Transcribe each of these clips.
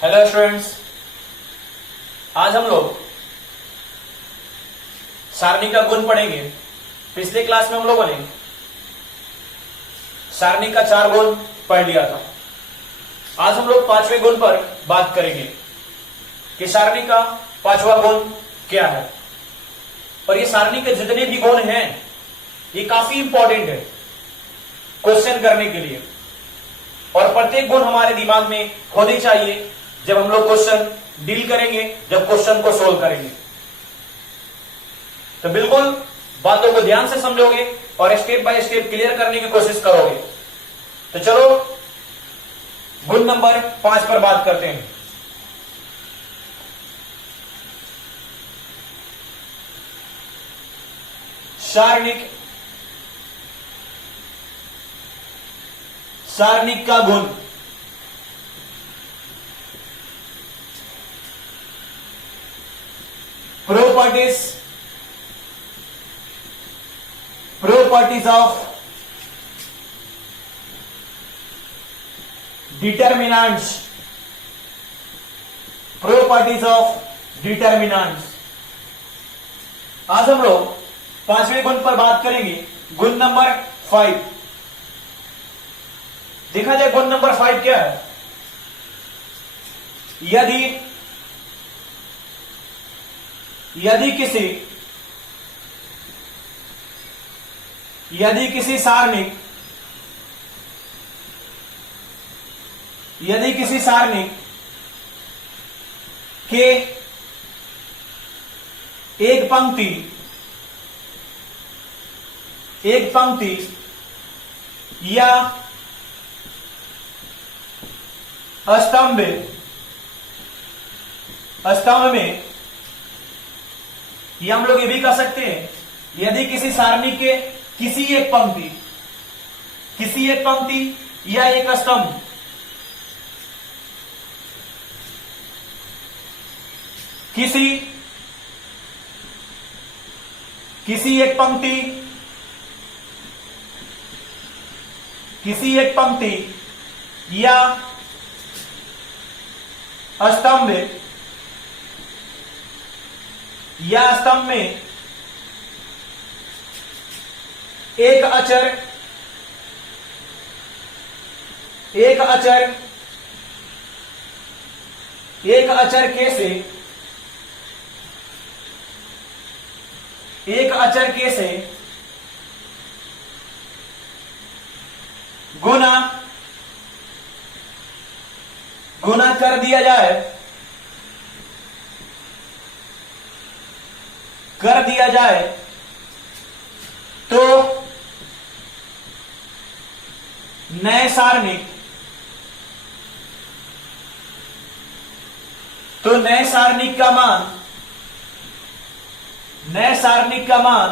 Hello students, आज हम लोग सारणी का गुण पढ़ेंगे। पिछले क्लास में हम लोगों ने सारणी का 4 गुण पढ़ लिया था। आज हम लोग 5वें गुण पर बात करेंगे कि सारणी का 5वां गुण क्या है। और ये सारणी के जितने भी गुण हैं ये काफी इंपॉर्टेंट है क्वेश्चन करने के लिए, और प्रत्येक गुण हमारे दिमाग में होने चाहिए जब हम लोग क्वेश्चन डील करेंगे, जब क्वेश्चन को सोल्व करेंगे। तो बिल्कुल बातों को ध्यान से समझोगे और स्टेप बाय स्टेप क्लियर करने की कोशिश करोगे। तो चलो गुण नंबर 5 पर बात करते हैं। सारणिक का गुण। properties of determinants। आज हम लोग 5वें गुण पर बात करेंगे, गुण नंबर 5। देखा जाए गुण नंबर 5 क्या है। यदि किसी सारणिक के एक पंक्ति या स्तंभ में, या हम लोग ये भी कह सकते हैं यदि किसी सारणी के किसी एक पंक्ति या एक स्तंभ किसी एक पंक्ति या स्तंभ में एक अचर के से गुना कर दिया जाए तो नए सारणिक का मान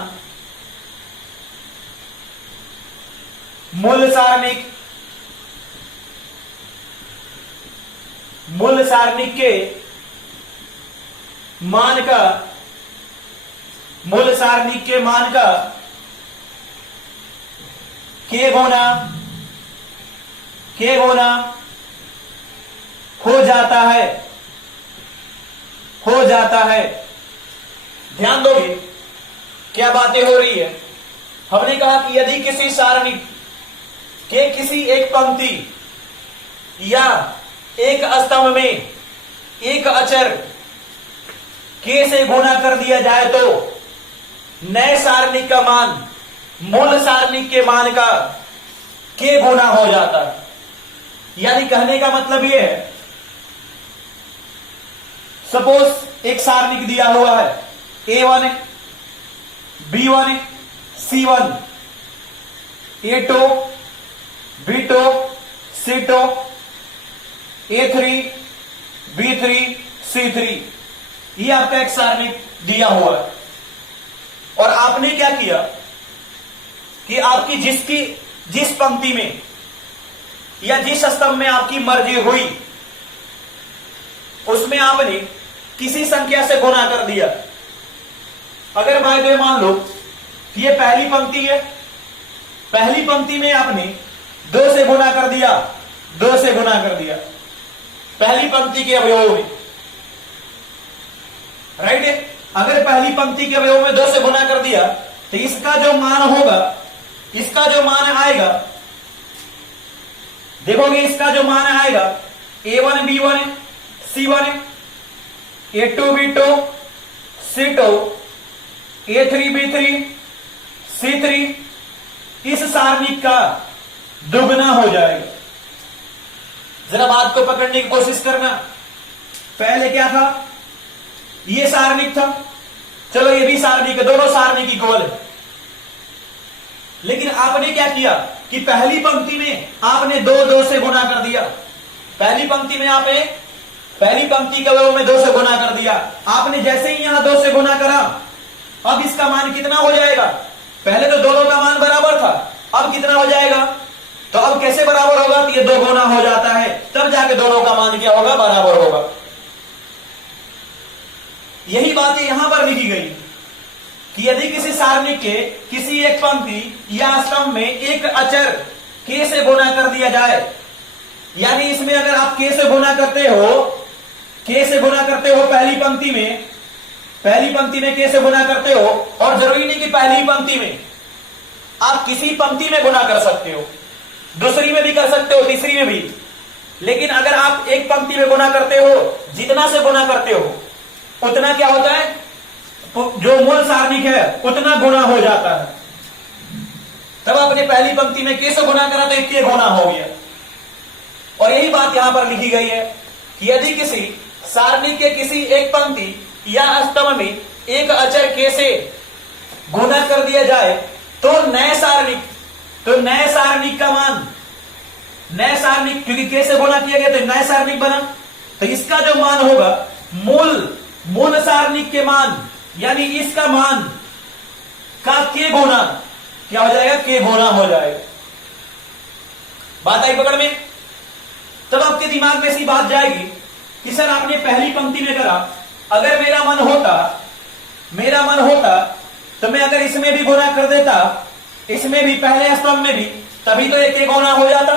मूल सारणिक के मान का के गुना हो जाता है। ध्यान दोगे क्या बातें हो रही है। हमने कहा कि यदि किसी सारणी के किसी एक पंक्ति या एक स्तंभ में एक अचर के से गुणा कर दिया जाए तो नए सारणिक का मान मूल सारणिक के मान का के गुना हो जाता है। यानी कहने का मतलब यह है, सपोज एक सारणिक दिया हुआ है A1, B1, C1, A2, B2, C2, A3, B3, C3। ये आपका एक सारणिक दिया हुआ है। और आपने क्या किया कि आपकी जिस पंक्ति में या जिस स्तंभ में आपकी मर्जी हुई उसमें आपने किसी संख्या से गुणा कर दिया। अगर भाई तो मान लो कि ये पहली पंक्ति है, पहली पंक्ति में आपने 2 से गुणा कर दिया, पहली पंक्ति के अवयवों में, राइट है। अगर पहली पंक्ति के अवयवों में 2 से गुना कर दिया तो इसका जो मान होगा, इसका जो मान आएगा, देखोगे इसका जो मान आएगा A1 B1 C1 A2 B2 C2 A3 B3 C3, इस सारणिक का दुगना हो जाएगा। जरा बात को पकड़ने की कोशिश करना। पहले क्या था, ये सारणिक था, चलो ये भी सारणिक है, दोनों सारणिक इक्वल है। लेकिन आपने क्या किया कि पहली पंक्ति में आपने 2 से गुना कर दिया। पहली पंक्ति में आपने पहली पंक्ति के अवयव में 2 से गुना कर दिया। आपने जैसे ही यहां 2 से गुना करा, अब इसका मान कितना हो जाएगा? पहले तो दोनों का मान बराबर था, अब कितना हो जाएगा? तो अब कैसे बराबर होगा? तो ये 2 गुना हो जाता है, तब जाके दोनों का मान क्या होगा? बराबर होगा। यही बातें यहां पर लिखी गई कि यदि किसी सारणिक के किसी एक पंक्ति या स्तंभ में एक अचर k से गुना कर दिया जाए, यानी इसमें अगर आप k से गुना करते हो पहली पंक्ति में k से गुना करते हो, और जरूरी नहीं कि पहली पंक्ति में, आप किसी पंक्ति में गुना कर सकते हो, दूसरी में भी कर सकते हो, तीसरी में भी। लेकिन अगर आप एक पंक्ति में गुना करते हो, जितना से गुना करते हो उतना क्या होता है, जो मूल सारणिक है उतना गुना हो जाता है। तब आपने पहली पंक्ति में k से गुना करा तो k गुना हो गया। और यही बात यहां पर लिखी गई है कि यदि किसी सारणिक के किसी एक पंक्ति या स्तंभ में एक अचर k से गुना कर दिया जाए तो नए सारणिक का मान, नए सारणिक, क्योंकि k से गुना किया गया तो नए सारणिक बना, तो इसका जो मान होगा मूल सारणिक के मान, यानी इसका मान का k गुना क्या हो जाएगा? k गुना हो जाएगा। बात आई पकड़ में? तब आपके दिमाग में ऐसी बात जाएगी कि सर आपने पहली पंक्ति में करा, अगर मेरा मन होता तो मैं अगर इसमें भी गुना कर देता, इसमें भी, पहले स्तंभ में भी, तभी तो एक गुना हो जाता,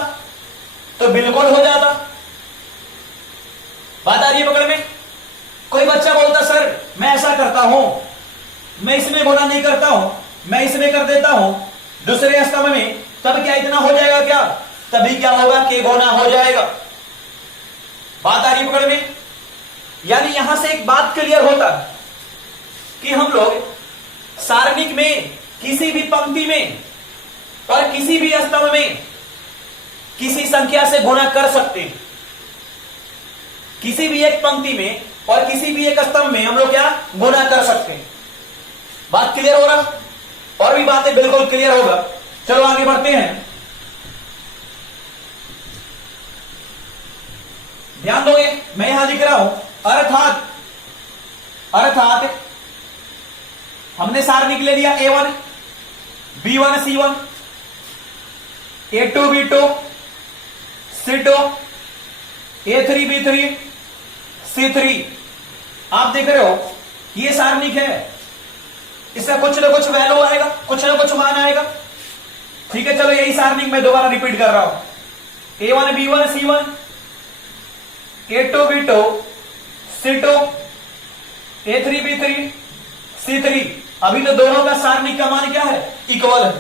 तो बिल्कुल हो जाता। बात आ रही है पकड़ में? कोई बच्चा बोलता सर मैं ऐसा करता हूं, मैं इसमें गुना नहीं करता हूं, मैं इसमें कर देता हूं दूसरे स्तंभ में, तब क्या इतना हो जाएगा क्या? तभी क्या होगा? k गुना हो जाएगा। बात आ रही पकड़ में? यानी यहां से एक बात क्लियर होता कि हम लोग सारणिक में किसी भी पंक्ति में और किसी भी स्तंभ में किसी संख्या से गुणा कर सकते हैं। किसी भी एक पंक्ति में और किसी भी एक स्तंभ में हम लोग क्या गुणा कर सकते हैं। बात क्लियर हो रहा? और भी बातें बिल्कुल क्लियर होगा। चलो आगे बढ़ते हैं। ध्यान दोगे, मैं यहां लिख रहा हूं अर्थात हमने सारणिक ले लिया A1 B1 C1 A2 B2 C2 A3 B3 C3। आप देख रहे हो ये सारणिक है, इसका कुछ ना कुछ वैल्यू आएगा, कुछ ना कुछ मान आएगा। ठीक है, चलो यही सारणिक मैं दोबारा रिपीट कर रहा हूं। A1 B1 C1 A2 B2 C2 A3 B3 C3। अभी तो दोनों का सारणिक का मान क्या है? इक्वल है।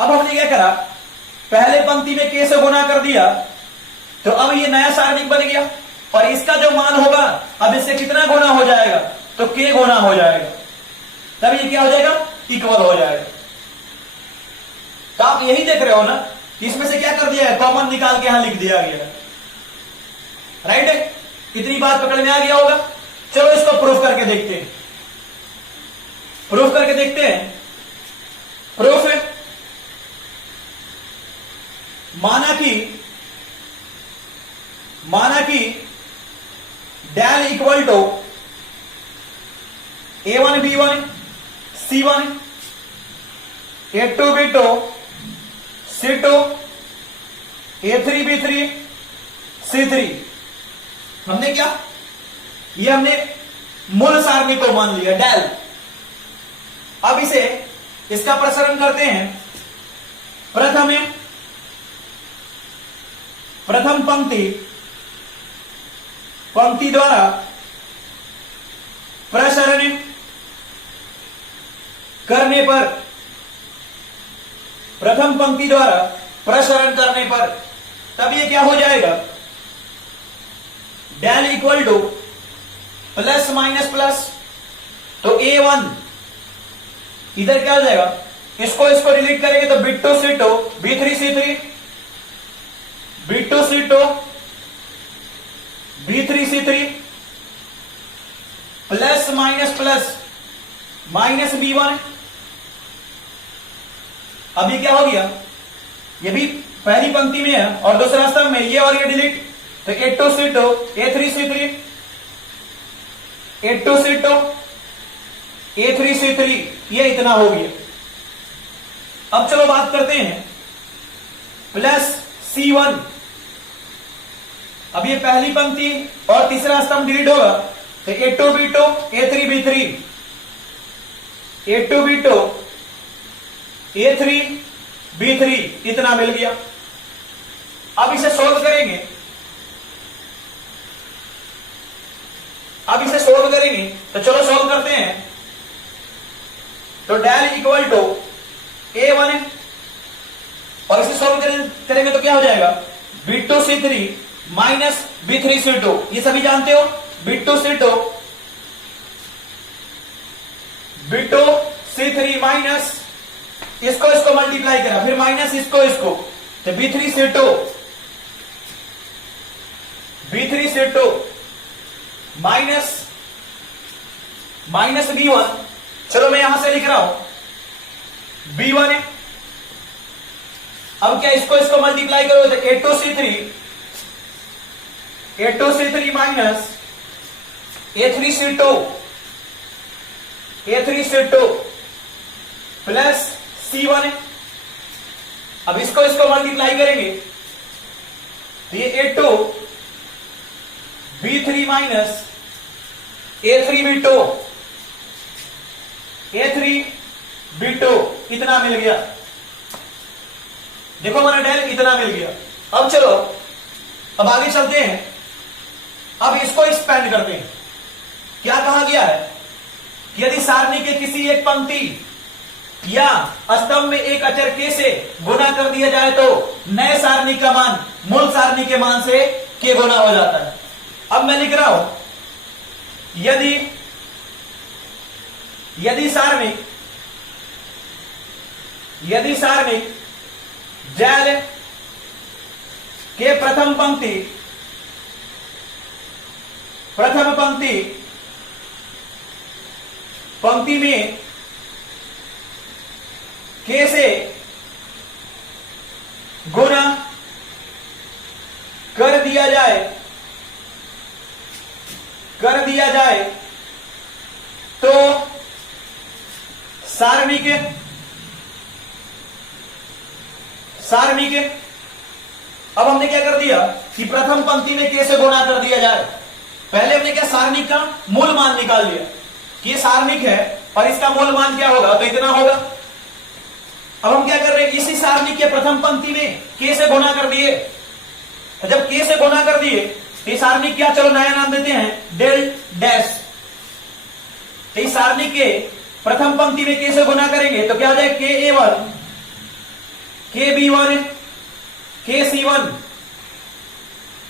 अब हमने क्या करा, पहले पंक्ति में k से गुना कर दिया, तो अब ये नया सारणिक बन गया, और इसका जो मान होगा अब इससे कितना गुना हो जाएगा? तो k गुना हो जाएगा, तब ये क्या हो जाएगा? इक्वल हो जाएगा। तो आप यही देख रहे हो ना, इसमें से क्या कर दिया है? कॉमन निकाल के यहां लिख दिया गया। राइट है? इतनी बात पकड़ में आ गया होगा। चलो इसको प्रूफ करके देखते हैं। प्रूफ है, माना कि del equal to A1 B1 C1 A2 B2 C2 A3 B3 C3। हमने क्या, ये हमने मूल सारणी को मान लिया डेल। अब इसका प्रसारण करते हैं। प्रथम पंक्ति पंक्ति द्वारा प्रसरण करने पर, प्रथम पंक्ति द्वारा प्रसरण करने पर, तब ये क्या हो जाएगा, del equal to plus minus plus, तो A1 इधर क्या हो जाएगा, इसको डिलीट करेंगे तो B2 C2 B3 C3 B2 C2 B3 C3 plus minus minus B1। अभी क्या हो गया, ये भी पहली पंक्ति में है और दूसरा स्तंभ में, ये और ये डिलीट, तो A2 C2 A3 C3 A2 C2 A3 C3, ये इतना हो गया। अब चलो बात करते हैं प्लस C1। अब ये पहली पंक्ति और तीसरा स्तंभ डिलीट होगा, तो A2 B2 A3 B3 A2 B2 A3 B3, इतना मिल गया। अब इसे सोल्व करेंगे, तो चलो सोल्व करते हैं। तो डेल इक्वल टू A1 और इसे सोल्व करेंगे तो क्या हो जाएगा, B2 C3 minus B3 C2, ये सभी जानते हो, B2 C3 माइनस इसको मल्टीप्लाई करा, फिर माइनस इसको, तो B3 C2 माइनस B1। चलो मैं यहां से लिख रहा हूं B1 है। अब क्या इसको मल्टीप्लाई करो तो A2 C3 minus A3 C2 plus C1 है। अब इसको मल्टीप्लाई करेंगे तो ये A2 B3 minus A3 B2 इतना मिल गया। देखो हमारा डेल इतना मिल गया। अब चलो अब आगे चलते हैं, अब इसको एक्सपेंड करते हैं। क्या कहा गया है कि यदि सारणी के किसी एक पंक्ति या स्तंभ में एक अचर k से गुना कर दिया जाए तो नए सारणी का मान मूल सारणी के मान से k गुना हो जाता है। अब मैं लिख रहा हूं यदि सारणी जैल के प्रथम पंक्ति में k से गुना कर दिया जाए तो सारणी के अब हमने क्या कर दिया कि प्रथम पंक्ति में k से गुणा कर दिया जाए। पहले हमने क्या सारणिक का मूल मान निकाल लिया कि ये सारणिक है और इसका मूल मान क्या होगा, तो इतना होगा। अब हम क्या कर रहे हैं, इसी सारणिक के प्रथम पंक्ति में k से गुणा कर दिए। जब k से गुणा कर दिए तो ये सारणिक क्या, चलो नया नाम देते हैं डेल डैश। तो इस सारणिक के प्रथम पंक्ति में k से गुणा करेंगे तो क्या हो जाए, KA1 KB1 KC1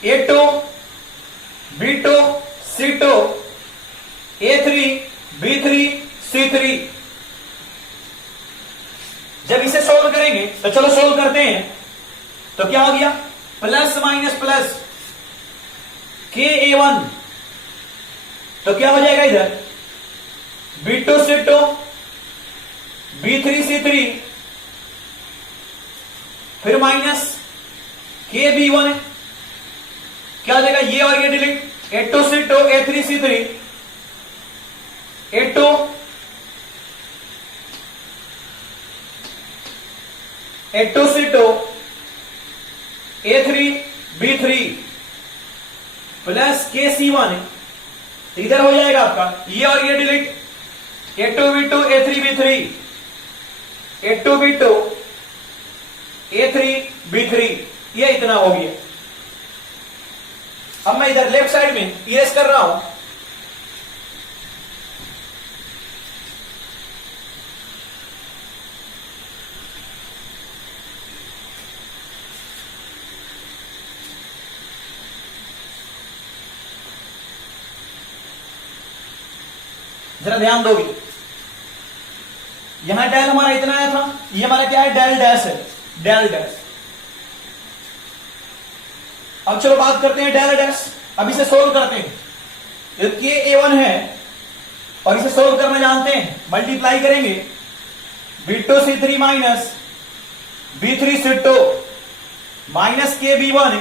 A2 B2 C2 A3 B3 C3। जब इसे सोल्व करेंगे तो चलो सोल्व करते हैं, तो क्या हो गया, प्लस माइनस प्लस KA1, तो क्या हो जाएगा इधर B2 C2 B3 C3 फिर माइनस KB1, क्या हो जाएगा, ये और ये delete, A2 C2 A3 C3 A2 C2 A3 B3 plus KC1, इधर हो जाएगा आपका ये और ये delete, A2 B2 A3 B3 A2 B2 A3 B3, ये इतना हो गया। अब मैं इधर लेफ्ट साइड में इरेज कर रहा हूं। जरा ध्यान दोगे, यहां डेल हमारा इतना आया था, ये हमारा क्या है, डेल डैश है, डेल डैश। अब चलो बात करते हैं डेल डैश। अब इसे सोल्व करते हैं। ये K1 है और इसे सोल्व करना जानते हैं, मल्टीप्लाई करेंगे B2 C3 minus B3 C2 minus KB1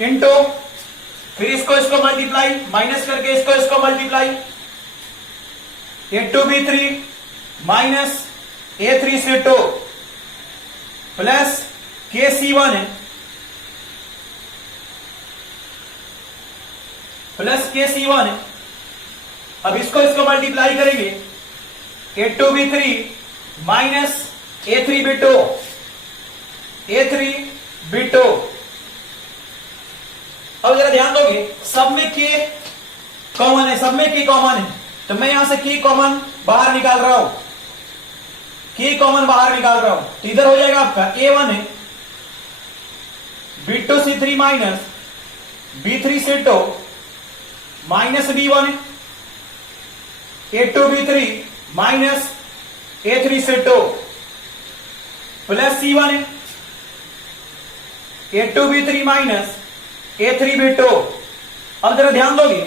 into, फिर इसको मल्टीप्लाई, माइनस करके इसको multiply, A2 B3 minus A3 C2 plus KC1 plus KC1। अब इसको मल्टीप्लाई करेंगे, A2 B3 minus A3 B2 अब जरा ध्यान दोगे, सब में K कॉमन है, सब में K कॉमन है, तो मैं यहां से K कॉमन बाहर निकाल रहा हूं, K कॉमन बाहर निकाल रहा हूं, तो इधर हो जाएगा आपका A1 है B2 C3 minus B3 C2 minus B1 A2 B3 minus A3 C2 plus C1 A2 B3 minus A3 B2। अब जरा ध्यान दोगे,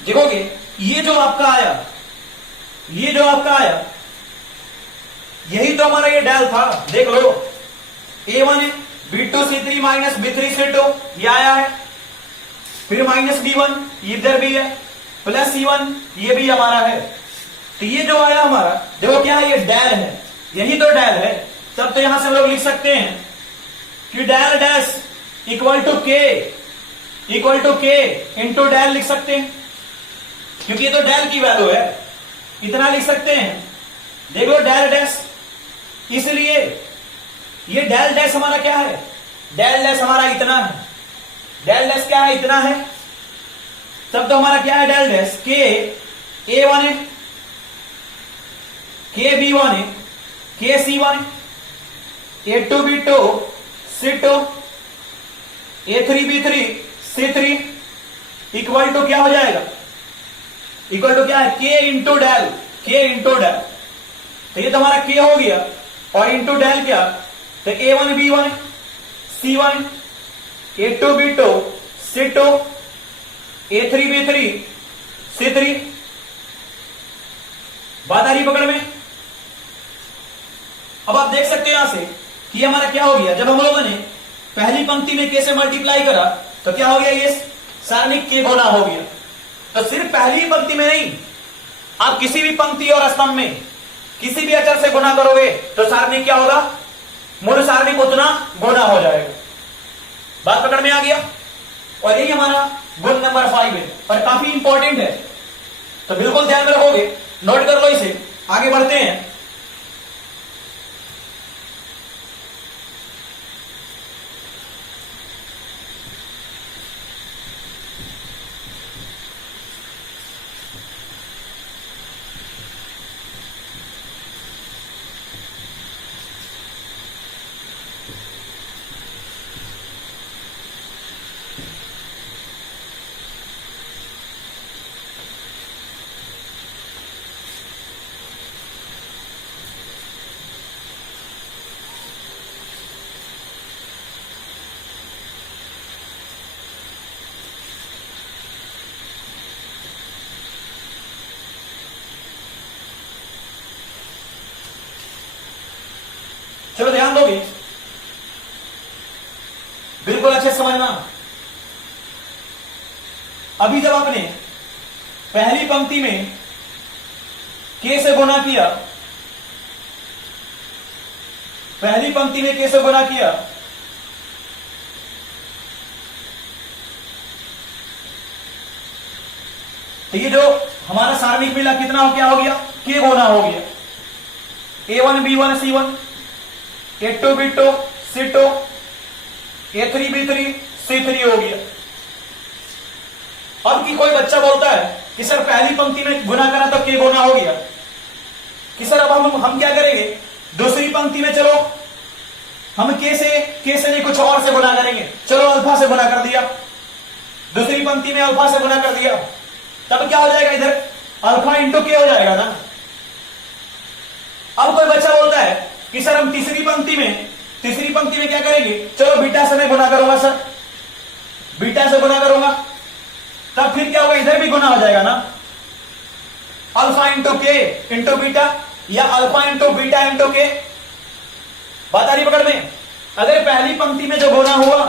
देखोगे, ये जो आपका आया, यही तो हमारा ये डेल था। देख लो, A1 है B2 C3 minus B3 C2, ये आया है, फिर माइनस B1 इधर भी है, प्लस C1 ये भी हमारा है। तो ये जो आया हमारा, देखो क्या है, ये डेल है, यही तो डेल है। तब तो यहां से हम लोग लिख सकते हैं कि del dash equal to K into del लिख सकते हैं, क्योंकि ये तो डेल की वैल्यू है, इतना लिख सकते हैं। देख लो डेल डैश, इसलिए ये डेल डैश हमारा क्या है, डेल डैश हमारा इतना है, डेल डैश क्या है, इतना है। तब तो हमारा क्या है, डेल डैश K A1 है, K B1 है, K C1 है, A2 B2 C2 A3 B3 C3 equal to क्या हो जाएगा, इक्वल टू क्या है, K इंटू डेल, तो ये तो हमारा K हो गया, और इंटू डेल क्या, तो A1 B1 C1 A2 B2 C2 A3 B3 C3। बात आ रही पकड़ में। अब आप देख सकते हो यहां से कि हमारा क्या हो गया, जब हम लोगों ने पहली पंक्ति में K से मल्टीप्लाई करा तो क्या हो गया, ये सारणिक K गुना हो गया। तो सिर्फ पहली पंक्ति में नहीं, आप किसी भी पंक्ति और स्तंभ में किसी भी अचर से गुना करोगे तो सारणिक क्या होगा, मूल सारणिक उतना गुना हो जाएगा। बात पकड़ में आ गया। और यही हमारा गुण नंबर 5 है और काफी इंपॉर्टेंट है, तो बिल्कुल ध्यान में रखोगे, नोट कर लो इसे। आगे बढ़ते हैं। चलो ध्यान दोगे, बिल्कुल अच्छे से समझना। अभी जब आपने पहली पंक्ति में K से गुणा किया, पहली पंक्ति में K से गुणा किया, तो ये जो हमारा सारणिक मिला कितना हो, क्या हो गया, के गुना हो गया, A1 B1 C1, A2 B2 C2, A3 B3 C3 हो गया। अब की कोई बच्चा बोलता है कि सर पहली पंक्ति में गुना करा तो के गुना हो गया, कि सर अब हम क्या करेंगे, दूसरी पंक्ति में चलो हम के से नहीं कुछ और से गुना करेंगे, चलो अल्फा से गुना कर दिया, दूसरी पंक्ति में अल्फा से गुना कर दिया, तब क्या हो जाएगा, इधर अल्फा इंटू के हो जाएगा ना। अब कोई बच्चा बोलता है कि सर हम तीसरी पंक्ति में क्या करेंगे, चलो बीटा से मैं गुना करूंगा सर, बीटा से गुना करूंगा, तब फिर क्या होगा, इधर भी गुना हो जाएगा ना, अल्फा इंटू के इंटू बीटा या अल्फा इंटू बीटा इंटू के। बात आ रही पकड़ में। अगर पहली पंक्ति में जो गुना हुआ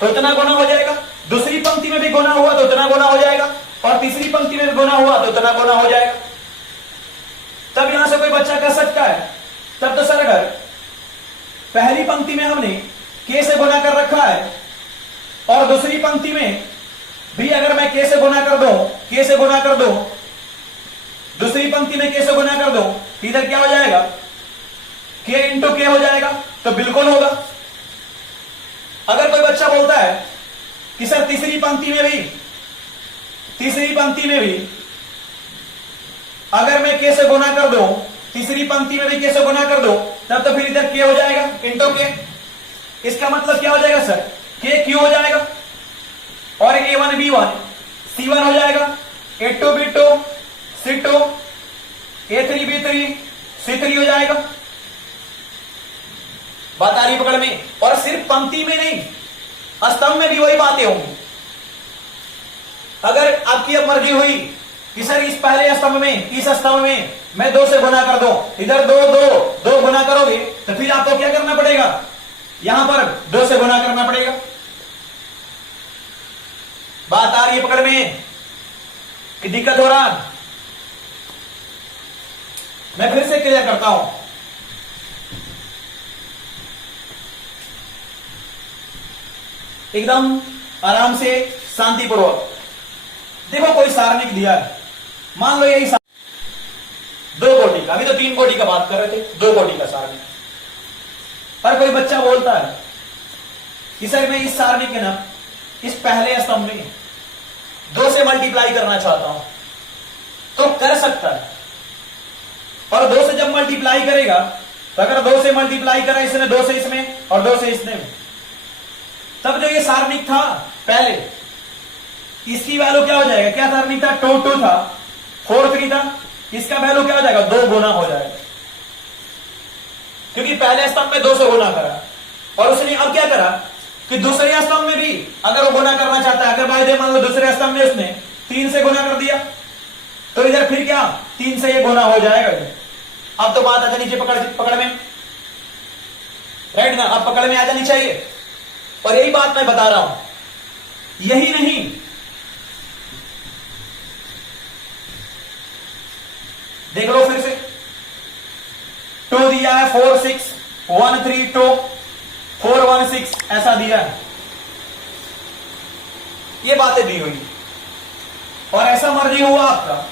तो इतना गुना हो जाएगा, दूसरी पंक्ति में भी गुना हुआ तो इतना गुना हो जाएगा, और तीसरी पंक्ति में भी गुना हुआ तो इतना गुना हो जाएगा। तब यहां से कोई बच्चा कर सकता है, तब तो सर अगर पहली पंक्ति में हमने के से गुना कर रखा है और दूसरी पंक्ति में भी अगर मैं के से गुना कर दूं, दूसरी पंक्ति में के से गुना कर दूं, इधर क्या हो जाएगा, के इंटू के हो जाएगा, तो बिल्कुल होगा। अगर कोई बच्चा बोलता है कि सर तीसरी पंक्ति में भी अगर मैं के से गुना कर दूं, तीसरी पंक्ति में भी के से गुना कर दूं, तब तो फिर इधर के हो जाएगा इंटू के। इसका मतलब क्या हो जाएगा सर, के क्यू हो जाएगा, और A1 B1 C1 हो जाएगा, A2 B2 C2, A3 B3 C3 हो जाएगा। बात आ रही पकड़ में। और सिर्फ पंक्ति में नहीं, स्तंभ में भी वही बातें होंगी। अगर आपकी अब मर्जी हुई कि सर इस पहले स्तंभ में, इस स्तंभ में मैं 2 से गुना कर दूं, इधर दो गुना करोगे तो फिर आपको क्या करना पड़ेगा, यहां पर 2 से गुना करना पड़ेगा। बात आ रही है पकड़ में कि दिक्कत हो रहा। मैं फिर से क्लियर करता हूं, एकदम आराम से शांतिपूर्वक। देखो कोई सारणिक दिया है, मान लो यही 2 कोटि का, अभी तो 3 कोटि का बात कर रहे थे, 2 कोटि का सारणिक। पर कोई बच्चा बोलता है कि सर मैं इस सारणिक के ना इस पहले स्तंभ में 2 से मल्टीप्लाई करना चाहता हूं, तो कर सकता है। और 2 से जब मल्टीप्लाई करेगा तो अगर 2 से मल्टीप्लाई करा इसने 2 से इसमें और 2 से इसमें, तब जो ये सारणिक था पहले, इसकी वैल्यू क्या हो जाएगा, क्या सारणिक था, 2 2 था, 4 3 था, इसका वैल्यू क्या हो जाएगा, 2 गुना हो जाएगा, क्योंकि पहले स्तंभ में 2 से गुना करा। और उसने अब क्या करा कि दूसरे स्तंभ में भी अगर वो गुना करना चाहता है, अगर बाय दे मान लो दूसरे स्तंभ में उसने 3 से गुना कर दिया, तो इधर फिर क्या 3 से ये गुना हो जाएगा। अब तो बात आ जानी चाहिए पकड़ में, राइट ना, अब पकड़ में आ जानी चाहिए। और यही बात मैं बता रहा हूं, यही नहीं, देख लो फिर से, 2 दिया है, 4 6 1 3 2 4 1 6 ऐसा दिया है, ये बातें दी हुई, और ऐसा मर्जी हुआ आपका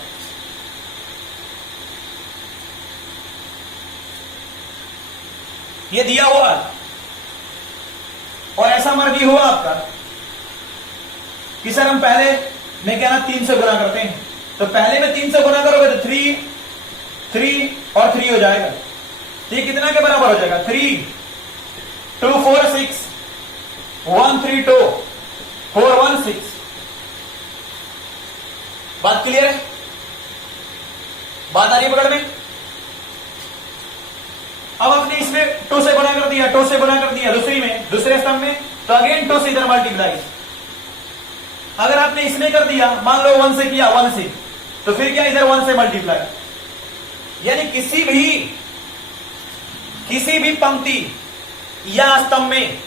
ये दिया हुआ, और ऐसा मर्जी हुआ आपका कि सर हम पहले मैं कहना 3 से गुना करते हैं, तो पहले में 3 से गुना करोगे तो 3 और 3 हो जाएगा, ये कितना के बराबर हो जाएगा, 3 2 4 6 1 3 2 4 1 6। बात क्लियर है, बात आ रही है पकड़ में। अब आपने इसमें 2 से गुना कर दिया, 2 से गुना कर दिया दूसरे स्तंभ में, तो अगेन 2 से इधर मल्टीप्लाई। अगर आपने इसमें कर दिया, मान लो 1 से किया, 1 से, तो फिर क्या इधर 1 से मल्टीप्लाई। यानी किसी भी पंक्ति या स्तंभ में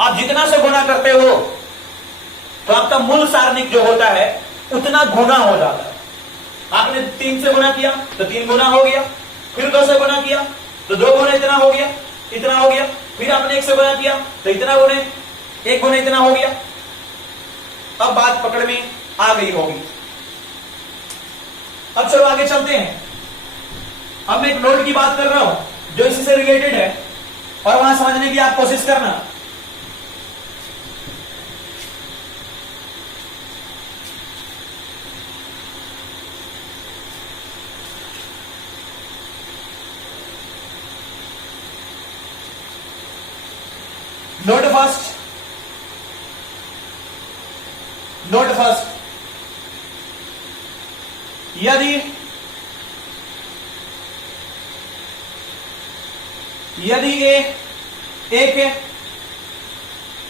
आप जितना से गुना करते हो तो आपका मूल सारणिक जो होता है उतना गुना हो जाता है। आपने 3 से गुना किया तो 3 गुना हो गया, फिर 2 से गुना किया तो 2 गुना इतना हो गया, फिर आपने 1 से गुना किया तो इतना गुने 1 गुना इतना हो गया। अब बात पकड़ में आ गई होगी। अब चलो आगे चलते हैं। अब मैं एक नोट की बात कर रहा हूं जो इसी से रिलेटेड है और वहां समझने की आप कोशिश करना। नोट फर्स्ट, नोट फर्स्ट, यदि ए एक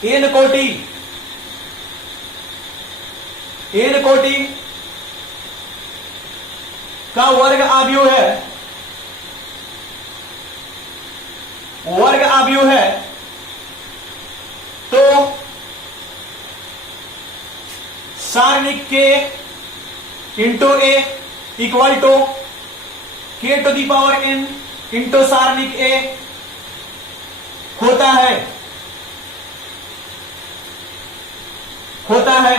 एन कोटि का वर्ग आव्यूह है, वर्ग आव्यूह है, तो सारणिक के into A equal to K to the power N into सारणिक ए होता है, होता है।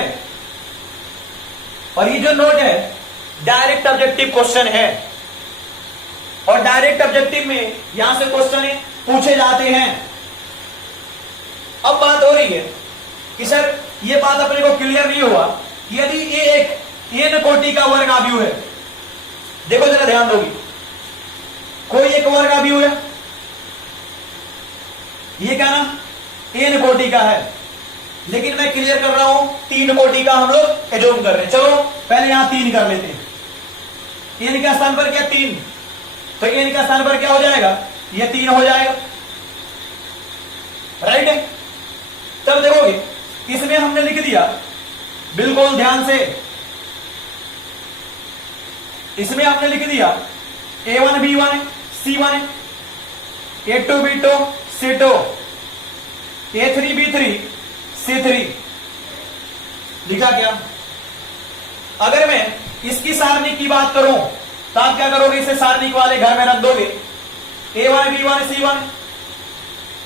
और ये जो नोट है डायरेक्ट ऑब्जेक्टिव क्वेश्चन है और डायरेक्ट ऑब्जेक्टिव में यहां से क्वेश्चन पूछे जाते हैं। अब बात हो रही है कि सर ये बात अपने को क्लियर नहीं हुआ, यदि ए एक एन कोटि का वर्ग आव्यूह है, देखो जरा ध्यान दोगी, कोई एक वर्ग आव्यूह है, ये क्या ना एन कोटि का है, लेकिन मैं क्लियर कर रहा हूं 3 कोटि का हम लोग एज्यूम कर रहे हैं। चलो पहले यहां 3 कर लेते हैं। एन के स्थान पर क्या 3, तो एन के स्थान पर क्या हो जाएगा, ये 3 हो जाएगा, राइट है। तब देखोगे इसमें हमने लिख दिया, बिल्कुल ध्यान से, इसमें हमने लिख दिया A1 B1 C1 A2 B2 C2 A3 B3 C3 लिखा क्या। अगर मैं इसकी सारणिक की बात करूं तो आप क्या करोगे, इसे सारणिक वाले घर में रख दोगे, A1 B1 C1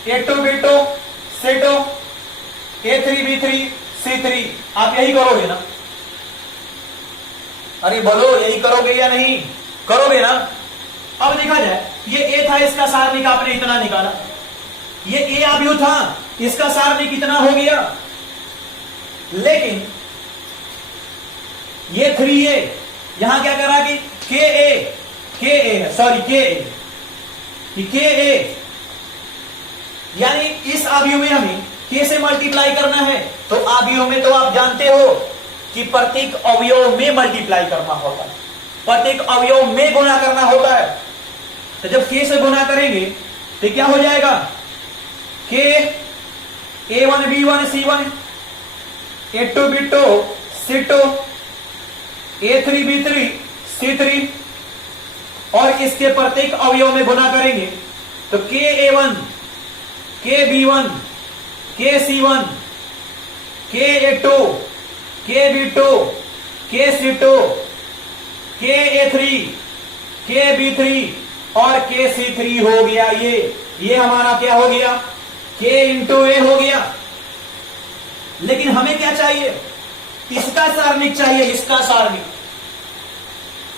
A2 B2 C2 A3 B3 C3, आप यही करोगे ना। अरे बोलो यही करोगे या नहीं करोगे ना। अब देखा जाए ये ए था, इसका सारणिक आपने इतना निकाला, ये ए आव्यूह था, इसका सारणिक इतना हो गया, लेकिन ये 3a यहां क्या करा कि के ए सॉरी के ए यानी इस आव्यूह में हमें के से मल्टीप्लाई करना है। तो आव्यूह में तो आप जानते हो कि प्रत्येक अवयव में मल्टीप्लाई करना होता है, प्रत्येक अवयव में गुणा करना होता है। तो जब के से गुणा करेंगे तो क्या हो जाएगा, के A1 B1 C1 A2 B2 C2 A3 B3 C3 और इसके प्रत्येक अवयव में गुणा करेंगे तो के A1 के B1 के C1 के A2 के B2 के C2 के A3 के B3 और के C3 हो गया। ये हमारा क्या हो गया, K इंटू ए हो गया। लेकिन हमें क्या चाहिए, इसका सारणिक चाहिए,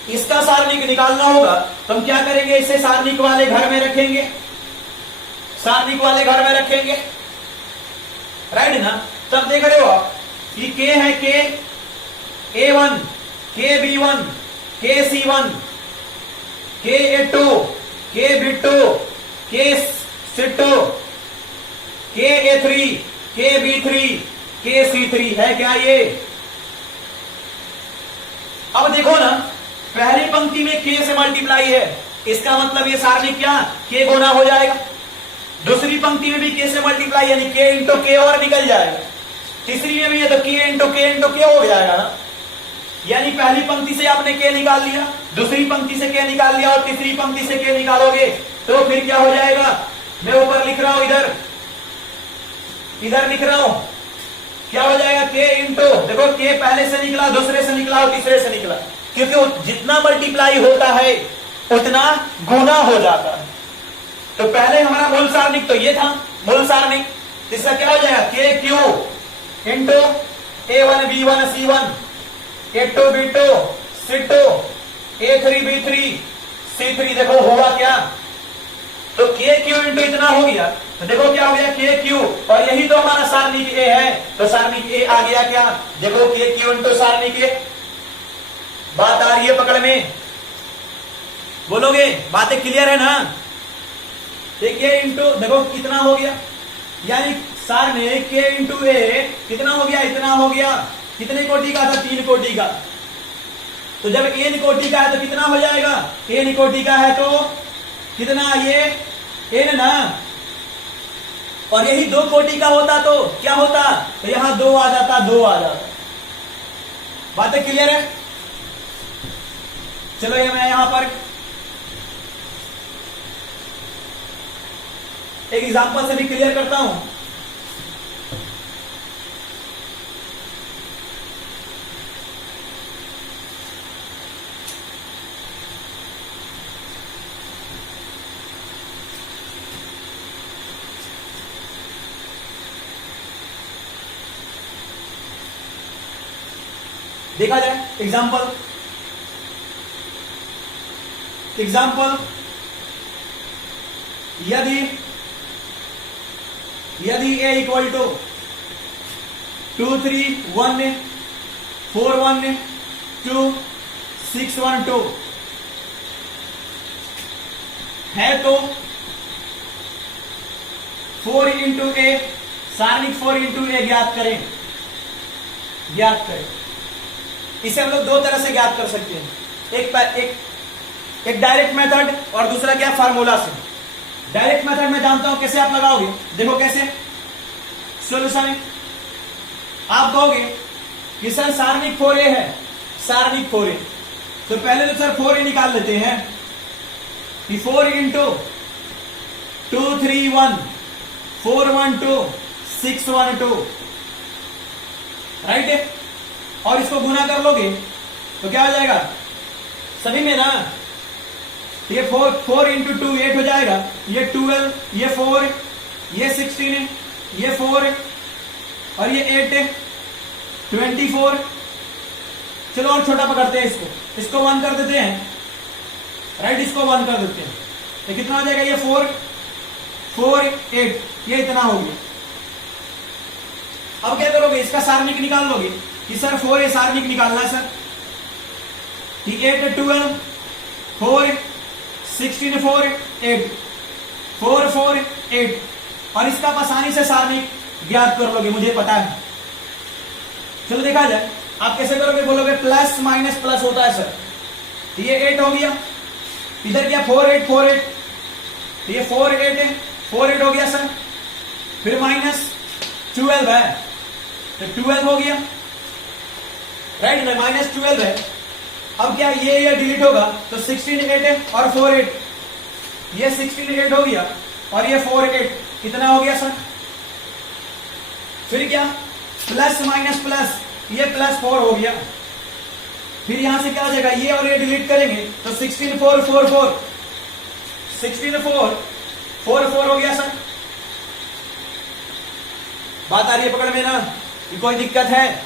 इसका सारणिक निकालना होगा। तो हम क्या करेंगे, इसे सारणिक वाले घर में रखेंगे, सारणिक वाले घर में रखेंगे, राइट ना। तब देख रहे हो आप कि के है के A1 के B1 के C1 के A2 के B2 के C2 के A3 के B3 के C3 है क्या ये। अब देखो ना, पहली पंक्ति में के से मल्टीप्लाई है, इसका मतलब ये सारणिक क्या के गुना हो जाएगा। दूसरी पंक्ति में भी के से मल्टीप्लाई यानी के इंटू के और निकल जाएगा। तीसरी में भी है तो के इंटू के हो जाएगा ना। यानी पहली पंक्ति से आपने के निकाल लिया, दूसरी पंक्ति से के निकाल लिया और तीसरी पंक्ति से के निकालोगे तो फिर क्या हो जाएगा। मैं ऊपर लिख रहा हूं, इधर लिख रहा हूं, क्या हो जाएगा के इंटू, देखो के पहले से निकला, दूसरे से निकला और तीसरे से निकला, क्योंकि जितना मल्टीप्लाई होता है उतना गुना हो जाता है। तो पहले हमारा मूल सारणिक तो ये था, मूल सारणिक। इसका क्या हो जाएगा, के Q into A1 B1 C1 A2 B2 C2 A3 B3 C3। देखो हुआ क्या, तो के क्यू इंटू इतना हो गया, तो देखो क्या हो गया के क्यू, और यही तो हमारा सारणिक ए है, तो सारणिक ए आ गया क्या, देखो के क्यू इंटू सारणिक ए। बात आ रही है पकड़ में, बोलोगे बातें क्लियर है ना। के इंटू देखो कितना हो गया, यानी सारणिक के इंटू ए कितना हो गया, इतना हो गया। कितने कोटि का था, 3 कोटि का। तो जब एन कोटि का है तो कितना हो जाएगा, एन कोटि का है तो कितना, ये एन ना, और यही 2 कोटि का होता तो क्या होता, तो यहां 2 आ जाता, 2 आ जाता। बातें क्लियर है। चलो ये मैं यहां पर एक एग्जांपल से भी क्लियर करता हूं। देखा जाए एग्जाम्पल, यदि ए इक्वल टू 2 3 1 4 1 2 6 1 2 है तो 4 इंटू ए, सारणिक 4 इंटू ए ज्ञात करें। इसे हम लोग 2 तरह से ज्ञात कर सकते हैं, एक डायरेक्ट मेथड और दूसरा क्या, फार्मूला से। डायरेक्ट मेथड में जानता हूं कैसे आप लगाओगे, देखो कैसे सॉल्यूशन है। आप कहोगे कि सर सारणिक 4a है, सारणिक 4a, तो पहले तो सर 4a निकाल लेते हैं कि 4 इंटू 2 3 1 4 1 2 6 1 2, राइट है। और इसको गुना कर लोगे तो क्या हो जाएगा, सभी में ना, ये 4 इंटू 2 8 हो जाएगा, ये 12, ये 4, ये 16, ये 4 और ये 8 24। चलो और छोटा पकड़ते हैं इसको 1 कर देते हैं, राइट, इसको 1 कर देते हैं, तो कितना हो जाएगा, ये 4 4 8, ये इतना हो गया। अब क्या करोगे, इसका सारणिक निकाल लोगे कि सर 4a सारणिक निकालना है सर, कि 8 12 4 16 4 8 4 4 8, और इसका आप आसानी से सारणिक ज्ञात कर लोगे, मुझे पता है। चलो देखा जाए, आप कैसे करोगे, बोलोगे प्लस माइनस प्लस होता है सर, तो ये 8 हो गया, इधर क्या 4 8 4 8, तो ये 4 8 है, 4 8 हो गया सर, फिर माइनस 12 है, तो 12 हो गया, राइट में माइनस 12 है। अब क्या ये डिलीट होगा, तो 16 8 है और 4 8, ये 16 8 हो गया और ये 4 8, कितना हो गया सर। फिर क्या, प्लस माइनस प्लस, ये प्लस 4 हो गया, फिर यहां से क्या हो जाएगा, ये और ये डिलीट करेंगे तो 16 4 4 4, 16 4 4 4 हो गया सर। बात आ रही है पकड़ में ना, कि कोई दिक्कत है,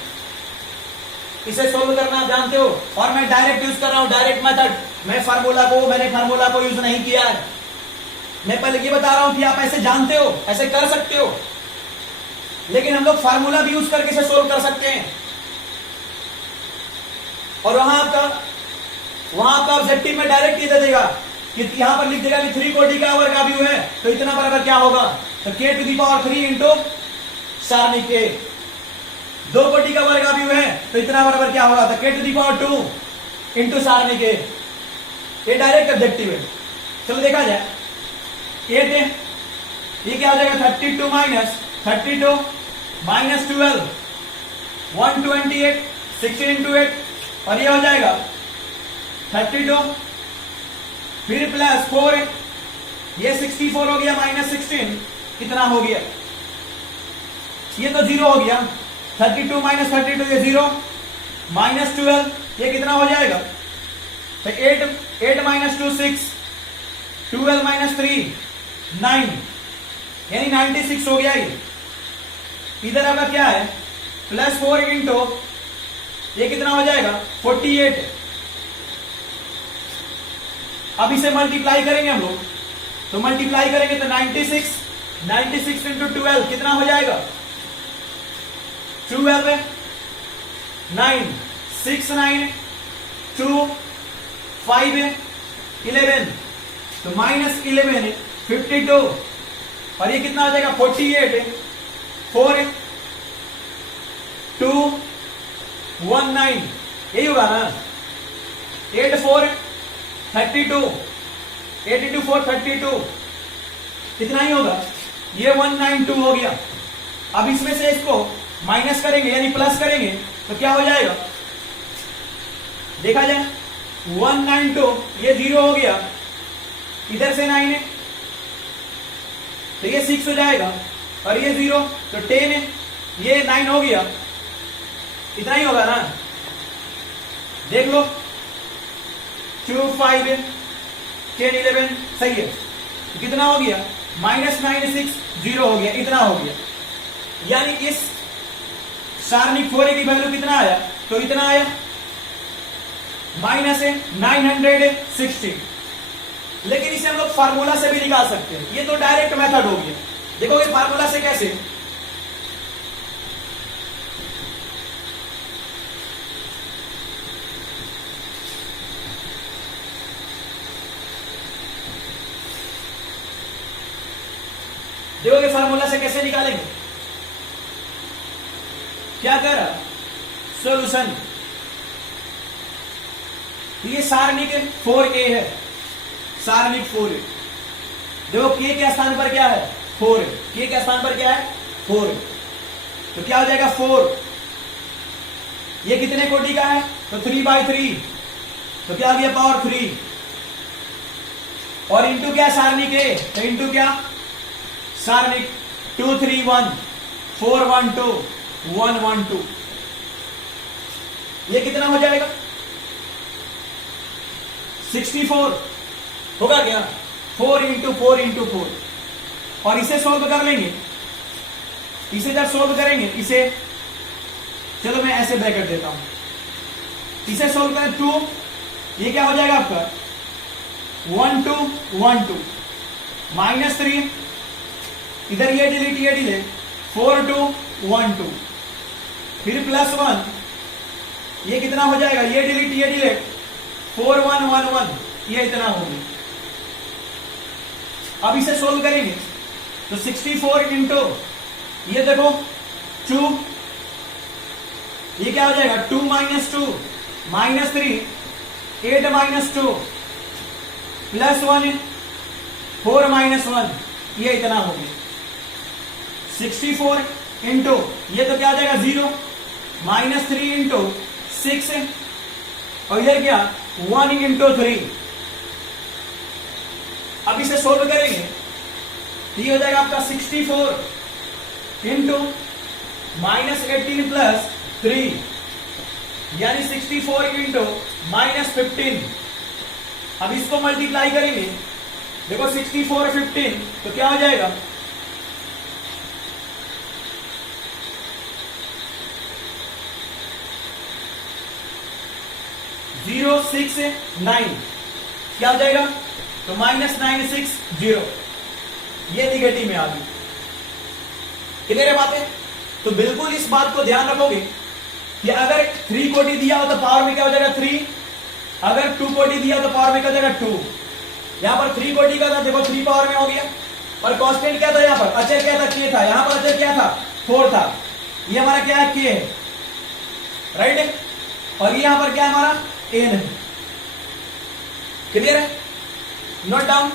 इसे सोल्व करना आप जानते हो। और मैं डायरेक्ट यूज कर रहा हूं, डायरेक्ट मेथड, मैंने फार्मूला को यूज नहीं किया है। मैं पहले ये बता रहा हूं कि आप ऐसे जानते हो, ऐसे कर सकते हो, लेकिन हम लोग फार्मूला भी यूज करके इसे सोल्व कर सकते हैं। और वहां आपका ऑब्जेक्टिव में डायरेक्ट ये दे देगा कि यहां पर लिख देगा कि 3 कोटि का वर्ग आव्यूह है, तो इतना बराबर क्या होगा, तो k⁻³ इंटू सारणिक ए। 2 कोटि का वर्ग आव्यूह है, तो इतना बराबर क्या होगा, तो k⁻² इंटू सारणिक ए। ये डायरेक्ट ऑब्जेक्टिव है। चलो देखा जाए, 8 है, ये क्या हो जाएगा, 32 माइनस 32 माइनस 12 128, 16 इंटू 8, और ये हो जाएगा 32, फिर प्लस 4, ये 64 हो गया, माइनस 16 कितना हो गया, ये तो 0 हो गया, 32 माइनस 32 ये 0, माइनस 12 ये कितना हो जाएगा, तो 8 माइनस 2 6, 12 माइनस 3 9, यानी 96 हो गया। ये इधर आपका क्या है, प्लस 4 इंटू ये कितना हो जाएगा 48। अब इसे मल्टीप्लाई करेंगे हम लोग, तो मल्टीप्लाई करेंगे तो 96 इंटू 12 कितना हो जाएगा 12 है 9 6 9 2 5 है 11, तो माइनस 11 है 52, और ये कितना हो जाएगा 48 है 4 है 2 1 9, यही होगा ना 8 4 32, 8 इंटू 4 32, कितना ही होगा ये 192 हो गया। अब इसमें से इसको माइनस करेंगे यानी प्लस करेंगे तो क्या हो जाएगा, देखा जाए 192, ये 0 हो गया, इधर से 9 है तो ये 6 हो जाएगा, और ये 0 तो 10 है, ये 9 हो गया, इतना ही होगा ना, देख लो 2 5 10 11 सही है, तो कितना हो गया -96 0 हो गया, इतना हो गया। यानी इस सारणिक 4a की वैल्यू कितना आया, तो इतना आया -960। लेकिन इसे हम लोग फार्मूला से भी निकाल सकते हैं, ये तो डायरेक्ट मेथड हो गया। देखोगे फार्मूला से कैसे, देखोगे फार्मूला से कैसे निकालेंगे, क्या करा सॉल्यूशन, ये सारणिक 4a है, सारणिक 4a, देखो k के स्थान पर क्या है 4 है, k के स्थान पर क्या है 4 है, तो क्या हो जाएगा 4, ये कितने कोटि का है तो 3/3, तो क्या हो गया पावर 3, और इंटू क्या सारणिक है, तो इंटू क्या सारणिक 2 3 1 4 1 2 1 1 2, ये कितना हो जाएगा 64 होगा क्या, 4 इंटू 4 इंटू 4, और इसे सोल्व कर लेंगे, इसे जब सोल्व करेंगे, इसे चलो मैं ऐसे ब्रैकेट देता हूं, इसे सोल्व करें 2, ये क्या हो जाएगा आपका 1 2 1 2 -3, इधर ये डिलीट 4 2 1 2, फिर +1, ये कितना हो जाएगा, ये डिलीट 4 1 1 1, ये इतना हो गया। अब इसे सोल्व करेंगे तो 64 इंटू ये देखो 2, ये क्या हो जाएगा 2 -2 -3 8 -2 +1 4 -1, ये इतना हो गया 64 इंटू ये तो क्या आ जाएगा 0 -3 इंटू 6, और इधर क्या 1 इंटू 3। अब इसे सोल्व करेंगे तो ये हो जाएगा आपका 64 इंटू -18 + 3, यानी 64 इंटू -15। अब इसको मल्टीप्लाई करेंगे, देखो 64 और 15 तो क्या हो जाएगा 0 6 9, क्या हो जाएगा तो -960, ये निगेटिव में आ गई। क्लियर है बातें, तो बिल्कुल इस बात को ध्यान रखोगे कि अगर 3 कोटि दिया हो तो पावर में क्या हो जाएगा 3, अगर 2 कोटि दिया हो तो पावर में क्या हो जाएगा 2। यहां पर 3 कोटि का था, देखो 3 पावर में हो गया, और कांस्टेंट क्या था, यहां पर अचर क्या था k था, यहां पर अचर क्या था 4 था, ये हमारा क्या है k है, राइट, और ये यहां पर क्या है हमारा n है। क्लियर है, note down.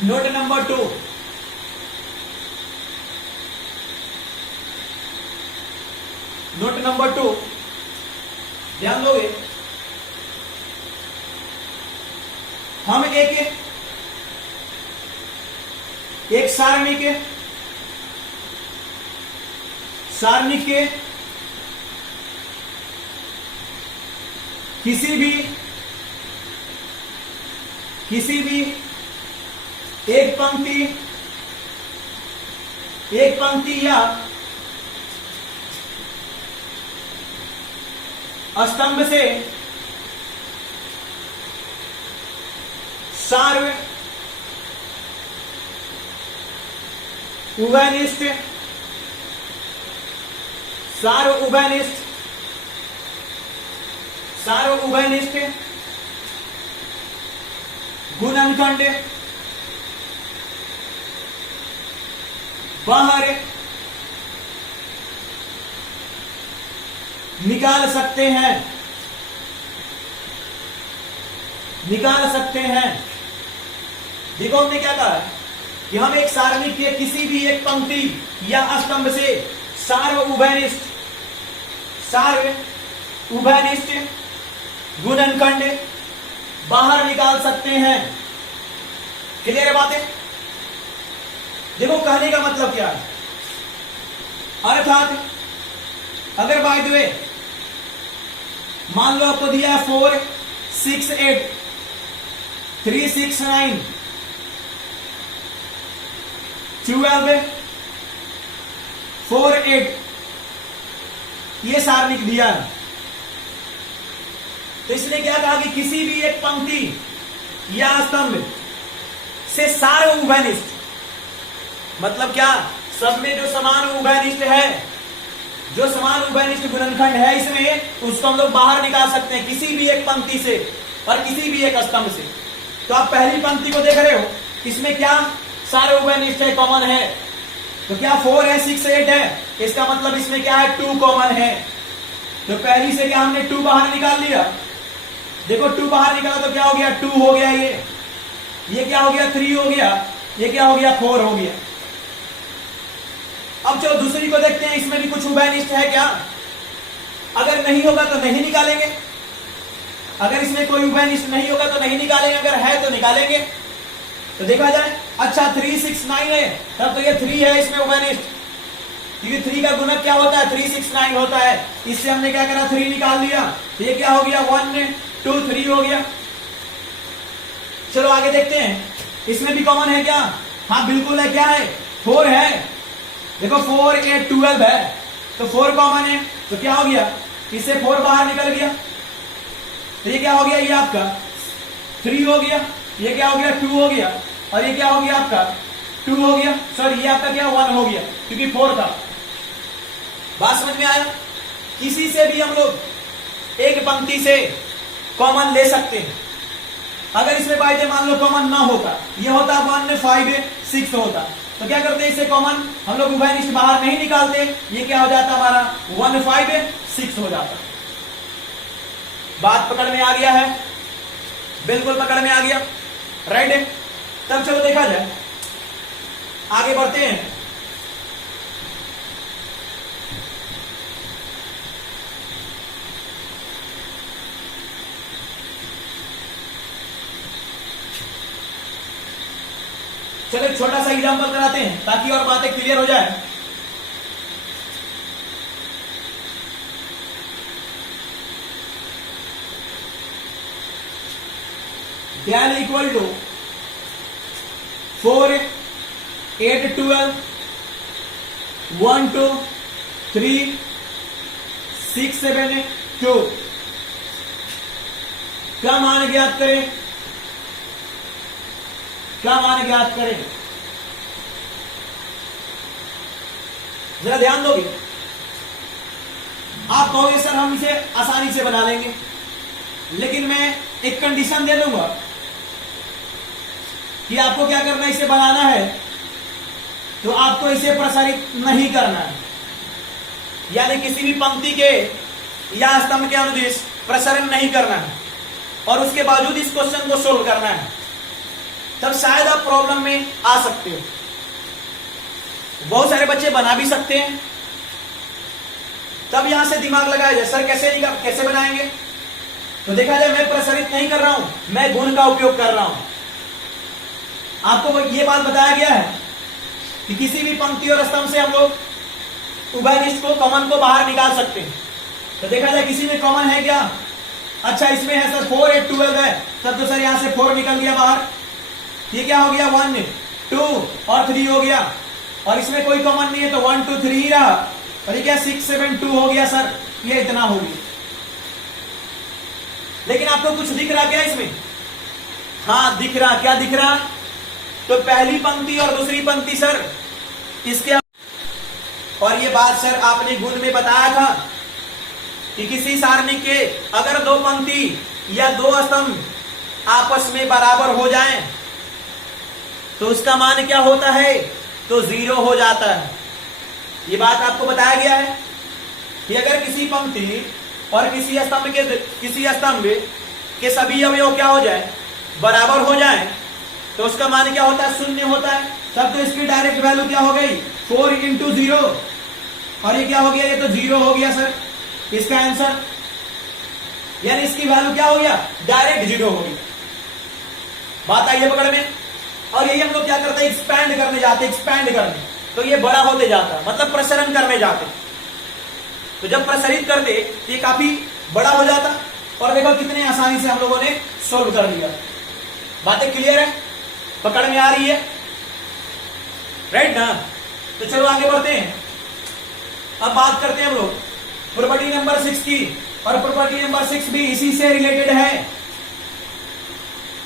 Note number 2, note number 2 ध्यान दोगे, हम एक सारणी के किसी भी एक पंक्ति या स्तंभ से सार्वउभयनिष्ठ गुणनखंड बाहर निकाल सकते हैं। देखो हमने क्या कहा है कि हम एक सारणी के किसी भी एक पंक्ति या स्तंभ से सार्वउभयनिष्ठ गुणनखंड बाहर निकाल सकते हैं। क्लियर है बातें? देखो कहने का मतलब क्या है, अर्थात अगर बाय द वे मान लो आपको दिया है 4 6 8 3 6 9 12 4 8 ये सारणिक दिया है, तो इसने क्या कहा कि किसी भी एक पंक्ति या स्तंभ से सार्वउभयनिष्ठ, मतलब क्या, सब में जो समान उभयनिष्ठ है, जो समान उभयनिष्ठ गुणनखंड है इसमें, उसको हम लोग बाहर निकाल सकते हैं किसी भी एक पंक्ति से और किसी भी एक स्तंभ से। तो आप पहली पंक्ति को देख रहे हो, इसमें क्या सार्वउभयनिष्ठ है, कॉमन है, तो क्या 4 है 6 8 है, इसका मतलब इसमें क्या है 2 कॉमन है। तो पहली से क्या हमने 2 बाहर निकाल लिया। देखो 2 बाहर निकाला तो क्या हो गया 2 हो गया, ये क्या हो गया 3 हो गया, ये क्या हो गया 4 हो गया। अब चलो दूसरी को देखते हैं, इसमें भी कुछ उभयनिष्ठ है क्या? अगर नहीं होगा तो नहीं निकालेंगे, अगर इसमें कोई उभयनिष्ठ नहीं होगा तो नहीं निकालेंगे, अगर है तो निकालेंगे। तो देखा जाए, अच्छा 3 6 9 है, तब तो ये 3 है इसमें उभयनिष्ठ, क्योंकि 3 का गुणक क्या होता है 3 6 9 होता है। इससे हमने क्या करा 3 निकाल लिया, तो ये क्या हो गया 1 2 3 हो गया। चलो आगे देखते हैं, इसमें भी कॉमन है क्या? हाँ बिल्कुल है, क्या है 4 है। देखो 4 8 12 है, तो 4 कॉमन है, तो क्या हो गया, इससे 4 बाहर निकल गया, तो ये क्या हो गया, ये आपका 3 हो गया, ये क्या हो गया 2 हो गया, और ये क्या हो गया आपका 2 हो गया, सॉरी ये आपका क्या 1 हो गया, क्योंकि 4 था। बात समझ में आया? किसी से भी हम लोग एक पंक्ति से कॉमन ले सकते हैं। अगर इसमें बाय मान लो कॉमन ना होता, ये होता 1 5 6 होता, तो क्या करते हैं, इसे कॉमन हम लोग उभयनिष्ठ बाहर नहीं निकालते, ये क्या हो जाता हमारा 1 5 6 हो जाता। बात पकड़ में आ गया है? बिल्कुल पकड़ में आ गया, राइट है। तब चलो देखा जाए, आगे बढ़ते हैं। चलो एक छोटा सा एग्जांपल कराते हैं ताकि और बातें क्लियर हो जाए। डेल इक्वल टू 4 8 12 1 2 3 6 7 2 का मान ज्ञात करें, क्या मान ज्ञात करें? जरा ध्यान दोगे, आप कहोगे सर हम इसे आसानी से बना लेंगे, लेकिन मैं एक कंडीशन दे दूंगा कि आपको क्या करना है, इसे बनाना है तो आपको इसे प्रसारित नहीं करना है, यानी किसी भी पंक्ति के या स्तंभ के अनुदिश प्रसारण नहीं करना है, और उसके बावजूद इस क्वेश्चन को सोल्व करना है, तब शायद आप प्रॉब्लम में आ सकते हो। बहुत सारे बच्चे बना भी सकते हैं, तब यहां से दिमाग लगाया जाए, सर कैसे बनाएंगे? तो देखा जाए, मैं प्रसारित नहीं कर रहा हूं, मैं गुण का उपयोग कर रहा हूं। आपको ये बात बताया गया है कि किसी भी पंक्ति और स्तंभ से हम लोग उभयनिष्ठ को, कॉमन को बाहर निकाल सकते हैं। तो देखा जाए किसी में कॉमन है क्या? अच्छा, इसमें है सर 4 8 12 है, तब तो सर यहां से 4 निकल गया बाहर। ये क्या हो गया? 1 2 और 3 हो गया। और इसमें कोई कॉमन नहीं है तो 1 2 3 ही रहा। और ये क्या 6 7 2 हो गया सर, ये इतना हो गया। लेकिन आपको कुछ दिख रहा क्या इसमें? हाँ दिख रहा। क्या दिख रहा? तो पहली पंक्ति और दूसरी पंक्ति सर इसके। और ये बात सर आपने गुण में बताया था कि किसी सारणी के अगर दो पंक्ति या दो स्तंभ आपस में बराबर हो जाएं तो उसका मान क्या होता है? तो 0 हो जाता है। ये बात आपको बताया गया है कि अगर किसी पंक्ति और किसी स्तंभ के सभी अवयव क्या हो जाए? बराबर हो जाए, तो उसका मान क्या होता है? 0 होता है। तब तो इसकी डायरेक्ट वैल्यू क्या हो गई? 4 × 0। और ये क्या हो गया? ये तो 0 हो गया सर इसका आंसर। यानी इसकी वैल्यू क्या हो गया? डायरेक्ट 0 हो गई। बात आई है पकड़ में? और यही हम लोग क्या करते हैं? एक्सपैंड करने जाते, एक्सपैंड करने, तो ये बड़ा होते जाता, मतलब प्रसरण करने जाते। तो जब प्रसारित करते तो ये काफी बड़ा हो जाता। और देखो कितने आसानी से हम लोगों ने सोल्व कर लिया। बातें क्लियर है? पकड़ में आ रही है? राइट ना? तो चलो आगे बढ़ते हैं। अब बात करते हैं हम लोग प्रॉपर्टी नंबर 6 की। और प्रॉपर्टी नंबर 6 भी इसी से रिलेटेड है।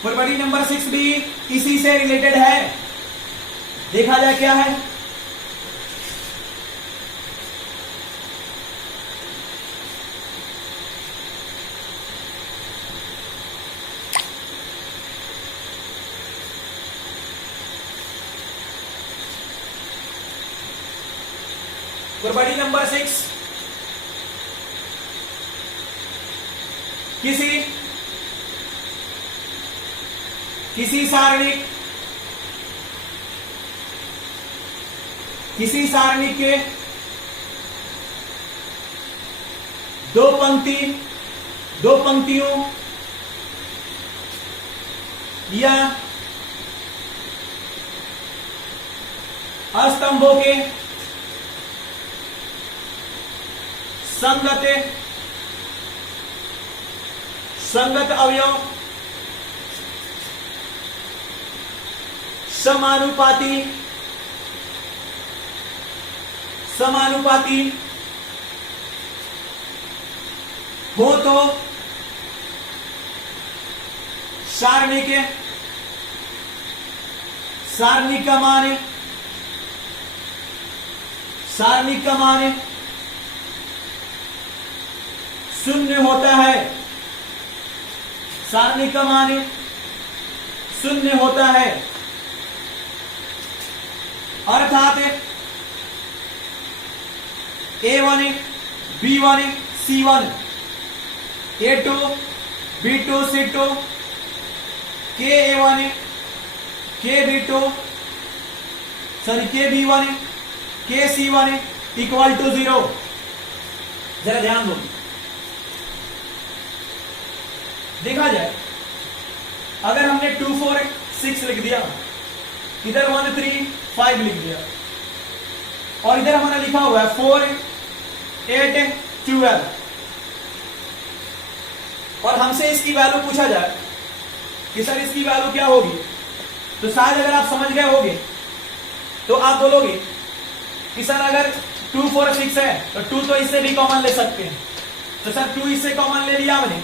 प्रॉपर्टी नंबर 6 भी इसी से रिलेटेड है। देखा जाए क्या है? प्रॉपर्टी नंबर 6 किसी सारणी के दो पंक्तियों या स्तंभों के संगत अवयव समानुपाती हो तो सारणी का मान 0 होता है। सारणी का मान 0 होता है। अर्थात A1 B1 C1 A2 B2 C2 KA1 KB2 KB1 KC1 equal to 0। जरा ध्यान दो। देखा जाए, अगर हमने 2 4 6 लिख दिया, इधर 1 3 5 लिख दिया, और इधर हमारा लिखा हुआ है 4 8 12, और हमसे इसकी वैल्यू पूछा जाए कि सर इसकी वैल्यू क्या होगी, तो शायद अगर आप समझ गए होगे तो आप बोलोगे कि सर अगर 2 4 6 है तो 2 तो इससे भी कॉमन ले सकते हैं। तो सर 2 इससे कॉमन ले लिया हमने,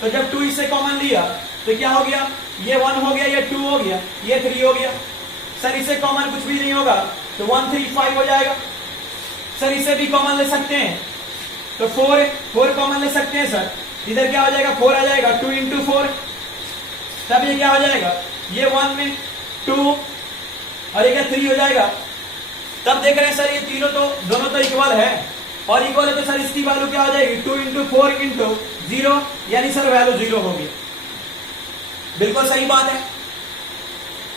तो जब 2 इससे कॉमन लिया तो क्या हो गया? ये 1 हो गया, ये 2 हो गया, ये 3 हो गया। सर इससे कॉमन कुछ भी नहीं होगा तो 1 3 5 हो जाएगा। सर इसे भी कॉमन ले सकते हैं तो 4 कॉमन ले सकते हैं। सर इधर क्या हो जाएगा? 4 आ जाएगा, 2 × 4, तब ये क्या हो जाएगा? ये 1 में 2 और ये क्या 3 हो जाएगा। तब देख रहे हैं सर ये तीनों तो दोनों तो इक्वल है, और इक्वल है तो सर इसकी वैल्यू क्या हो जाएगी? 2 × 4 × 0, यानी सर वैल्यू 0 होगी। बिल्कुल सही बात है,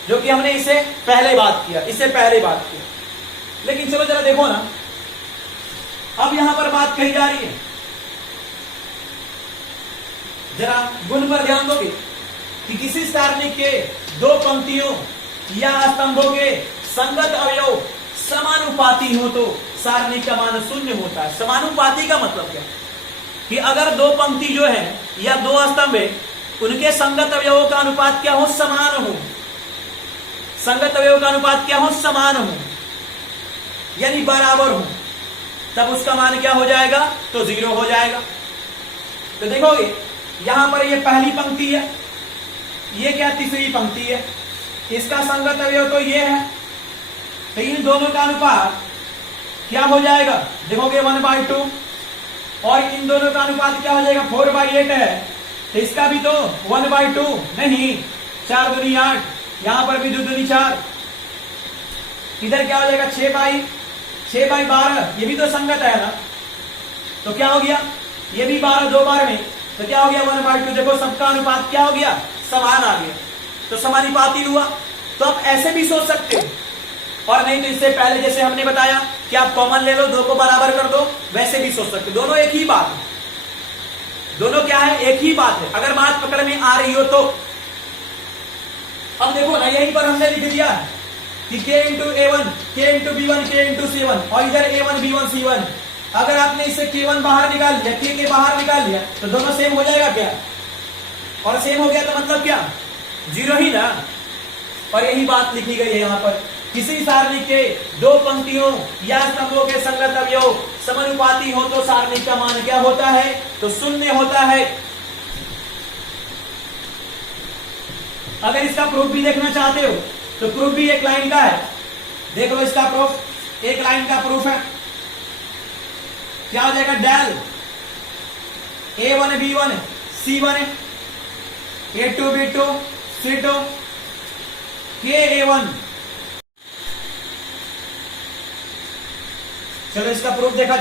जो कि हमने इससे पहले बात किया। लेकिन चलो जरा देखो ना, अब यहां पर बात कही जा रही है, जरा गुण पर ध्यान दोगे कि किसी सारणी के दो पंक्तियों या स्तंभों के संगत अवयव समानुपाती हो तो सारणी का मान शून्य होता है। समानुपाती का मतलब क्या, कि अगर दो पंक्ति जो है या दो स्तंभ है, उनके संगत अवयवों का अनुपात क्या हो, समान हो। संगत अवयवों का अनुपात क्या हो, समान हो, यानी बराबर हो, तब उसका मान क्या हो जाएगा, तो 0 हो जाएगा। तो देखोगे यहां पर ये पहली पंक्ति है, ये क्या तीसरी पंक्ति है, इसका संगत अवयव तो ये है, तो इन दोनों का अनुपात क्या हो जाएगा, देखोगे 1/2, और इन दोनों का अनुपात क्या हो जाएगा, 4/8 है, तो इसका भी तो 1/2 नहीं, 4 दूनी 8, यहां पर भी 2 दूनी 4, इधर क्या हो जाएगा 6/12, ये भी तो संगत है ना, तो क्या हो गया, ये भी 12 2 बार में, तो क्या हो गया 1/2। देखो सबका अनुपात क्या हो गया, समान आ गया, तो समानुपाती हुआ। तो आप ऐसे भी सोच सकते हो, और नहीं तो इससे पहले जैसे हमने बताया कि आप कॉमन ले लो, 2 को बराबर कर दो, वैसे भी सोच सकते हो। दोनों एक ही बात है, दोनों क्या है, एक ही बात है, अगर बात पकड़ में आ रही हो तो। अब देखो ना, यहीं पर हमने लिख दिया कि k into A1, k into B1, k into C1, और इधर A1 B1 C1। अगर आपने इससे K1 बाहर निकाल लिया, K के बाहर निकाल लिया, तो दोनों सेम हो जाएगा क्या, और सेम हो गया तो मतलब क्या, 0 ही ना। और यही बात लिखी गई है यहां पर, किसी सारणी के दो पंक्तियों या स्तंभों के संगत अवयव समानुपाती हो तो सारणी का मान क्या होता है, तो 0 होता है। अगर इसका प्रूफ भी देखना चाहते हो तो प्रूफ भी एक लाइन का है, देख लो इसका प्रूफ, एक लाइन का प्रूफ है, क्या हो जाएगा, del A1 B1 C1 A2 B2 C2 K A1। चलो इसका प्रूफ देखा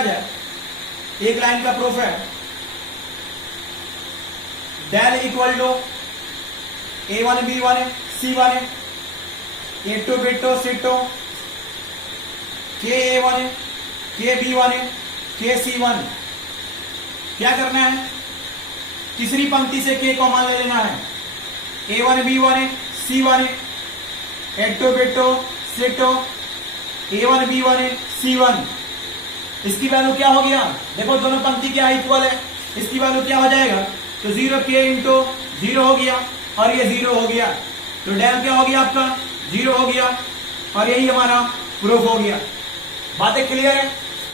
जाए, एक लाइन का प्रूफ है, del equal to A1 B1 C1 A2 B2 C2 K A1 K B1 K C1। क्या करना है, तीसरी पंक्ति से K कॉमन ले लेना है, A1 B1 C1 A2 B2 C2 A1 B1 C1। इसकी वैल्यू क्या हो गया, देखो दोनों पंक्ति क्या इक्वल है, इसकी वैल्यू क्या हो जाएगा, तो 0 K इंटू 0 हो गया, और ये 0 हो गया, तो डेल क्या हो गया आपका, 0 हो गया, और यही हमारा प्रूफ हो गया। बातें क्लियर है।